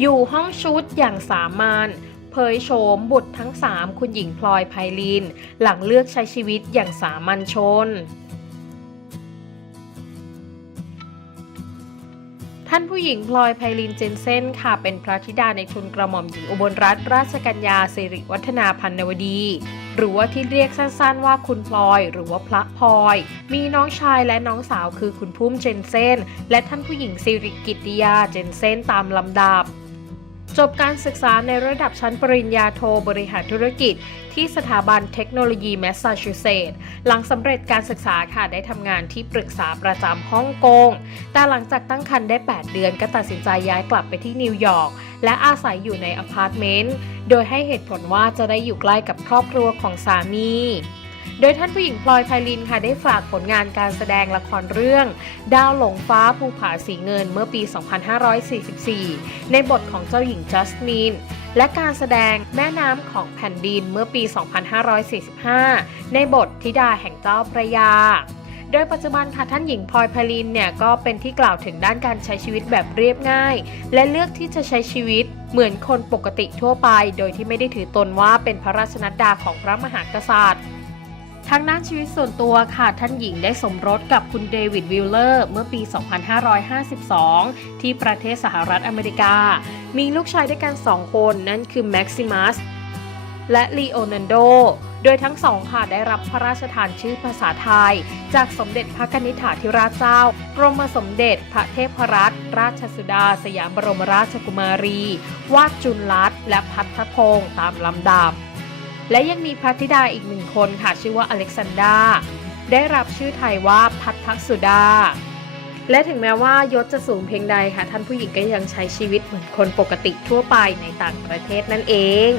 อยู่ห้องชุดอย่างสามัญเผยโฉมบุตรทั้งสามคุณหญิงพลอยไพลิน หลังเลือกใช้ชีวิตอย่างสามัญชน ท่านผู้หญิงพลอยไพลินเจนเซนค่ะ เป็นพระธิดาในทุนกระหม่อมหญิงอุบลรัตนราชกัญญาสิริวัฒนาพันนวดี หรือว่าที่เรียกสั้นๆว่าคุณพลอย หรือว่าพระพลอย มีน้องชายและน้องสาวคือคุณพุ่มเจนเซนและท่านผู้หญิงสิริกิติยาเจนเซนตามลำดับ จบการศึกษาในระดับชั้นปริญญาโทบริหารธุรกิจ ที่สถาบันเทคโนโลยีแมสซาชูเซตส์หลังสำเร็จการศึกษาค่ะได้ทำงานที่ปรึกษาประจำฮ่องกง แต่หลังจากตั้งครรภ์ได้ 8 เดือนก็ตัดสินใจย้ายกลับไปที่นิวยอร์กและอาศัยอยู่ในอพาร์ตเมนต์ โดยให้เหตุผลว่าจะได้อยู่ใกล้กับครอบครัวของสามี โดยท่านผู้หญิงพลอยไพลินค่ะได้ฝากผลงานการแสดงละครเรื่อง ดาวหลงฟ้าภูผาสีเงินเมื่อปี 2544 ในบทของเจ้าหญิงจัสมินและการแสดงแม่น้ำของแผ่นดินเมื่อปี 2545 ในบทธิดาแห่งเจ้าพระยาโดยปัจจุบันค่ะท่านหญิงพลอยไพลินเนี่ยก็เป็นที่กล่าวถึงด้านการใช้ชีวิตแบบเรียบง่าย และเลือกที่จะใช้ชีวิตเหมือนคนปกติทั่วไป โดยที่ไม่ได้ถือตนว่าเป็นพระราชนัดดาของพระมหากษัตริย์ ทางด้านชีวิตส่วนตัวค่ะ ท่านหญิงได้สมรสกับคุณเดวิดวิลเลอร์ เมื่อปี 2552 ที่ประเทศสหรัฐอเมริกา มีลูกชายด้วยกัน 2 คน นั่นคือแม็กซิมัสและลีโอนันโด โดยทั้งสองค่ะได้รับพระราชทานชื่อภาษาไทย จากสมเด็จพระกนิษฐาธิราชเจ้า กรมสมเด็จพระเทพรัตนราชสุดา สยามบรมราชกุมารี วาดจุลลัตน์และพัทธพงศ์ตามลำดับ และยังมีพระธิดาอีกหนึ่งคนค่ะชื่อว่าอเล็กซานดราได้รับชื่อไทยว่าพัทักสุดา และถึงแม้ว่ายศจะสูงเพียงใดค่ะ ท่านผู้หญิงก็ยังใช้ชีวิตเหมือนคนปกติทั่วไปในต่างประเทศนั่นเอง